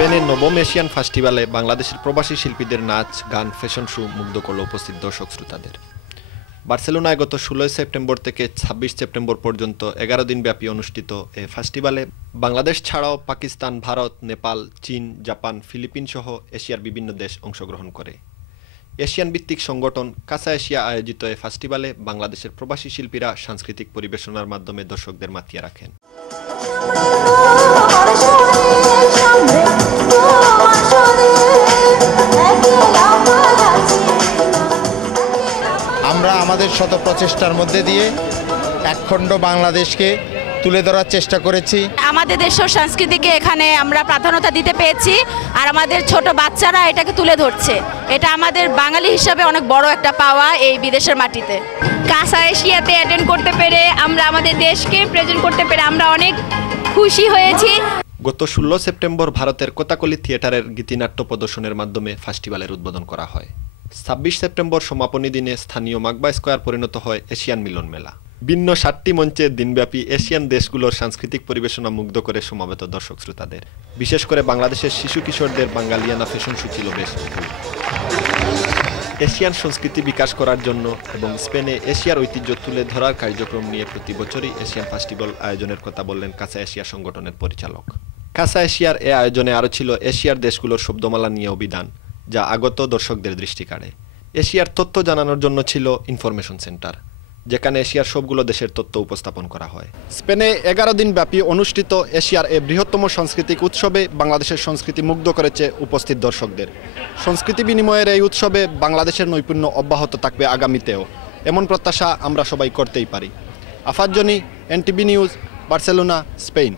স্পেনের নবম এশিয়ান ফেস্টিভ্যালে বাংলাদেশের প্রবাসী শিল্পীদের নাচ, গান, ফ্যাশন শো মুগ্ধ করল উপস্থিত দর্শক শ্রোতাদের। বার্সেলোনায় গত 16 সেপ্টেম্বর থেকে 26 সেপ্টেম্বর পর্যন্ত 11 দিন ব্যাপী অনুষ্ঠিত এ ফেস্টিভ্যালে বাংলাদেশ ছাড়াও পাকিস্তান, ভারত, নেপাল, চীন, জাপান, ফিলিপিন সহ এশিয়ার বিভিন্ন দেশ অংশগ্রহণ করে। এশিয়ান ভিত্তিক সংগঠন কাসা এশিয়া আয়োজিত এ ফেস্টিভ্যালে বাংলাদেশের প্রবাসী শিল্পীরা সাংস্কৃতিক পরিবেশনার মাধ্যমে দর্শকদের মাতিয়ে রাখেন। আমরা আমাদের শত প্রচেষ্টার মধ্যে দিয়ে একখণ্ড বাংলাদেশকে তুলে ধরার চেষ্টা করেছি। আমাদের দেশের সংস্কৃতিকে এখানে আমরা প্রাধান্যতা দিতে পেরেছি, আর আমাদের ছোট বাচ্চারা এটাকে তুলে ধরছে। এটা আমাদের বাঙালি হিসাবে অনেক বড় একটা পাওয়া এই বিদেশের মাটিতে। কাসা এশিয়াতে অ্যাটেন্ড করতে পেরে আমরা আমাদের দেশকে প্রেজেন্ট করতে পেরে আমরা অনেক খুশি হয়েছি। গত 16 সেপ্টেম্বর ভারতের কোতাকলি থিয়েটারের গীতিনাট্য প্রদর্শনের মাধ্যমে ফেস্টিভ্যালের উদ্বোধন করা হয়। 26 সেপ্টেম্বর সমাপনী দিনে স্থানীয় মাকবা স্কয়ার পরিণত হয় এশিয়ান মিলন মেলা। ভিন্ন 7টি মঞ্চে দিনব্যাপী এশিয়ান দেশগুলোর সাংস্কৃতিক পরিবেশনা মুগ্ধ করে সমাবেত দর্শক শ্রোতাদের। বিশেষ করে বাংলাদেশের শিশু কিশোরদের বাঙালিয়ানা ফ্যাশন শো ছিল বেশ সফল। এশিয়ান সংস্কৃতি বিকাশ করার জন্য এবং স্পেনে এশিয়ার ঐতিহ্য তুলে ধরার কার্যক্রম নিয়ে প্রতি বছরই এশিয়ান ফেস্টিভ্যাল আয়োজনের কথা বললেন কাসা এশিয়া সংগঠনের পরিচালক। কাসা এশিয়ার এ আয়োজনে আরও ছিল এশিয়ার দেশগুলোর শব্দমালা নিয়ে অভিধান, যা আগত দর্শকদের দৃষ্টি কাড়ে। এশিয়ার তথ্য জানানোর জন্য ছিল ইনফরমেশন সেন্টার, যেখানে এশিয়ার সবগুলো দেশের তথ্য উপস্থাপন করা হয়। স্পেনে 11 দিন ব্যাপী অনুষ্ঠিত এশিয়ার এই বৃহত্তম সাংস্কৃতিক উৎসবে বাংলাদেশের সংস্কৃতি মুগ্ধ করেছে উপস্থিত দর্শকদের। সংস্কৃতি বিনিময়ের এই উৎসবে বাংলাদেশের নৈপুণ্য অব্যাহত থাকবে আগামীতেও, এমন প্রত্যাশা আমরা সবাই করতেই পারি। Afaz Johnny, NTV news, Barcelona, Spain.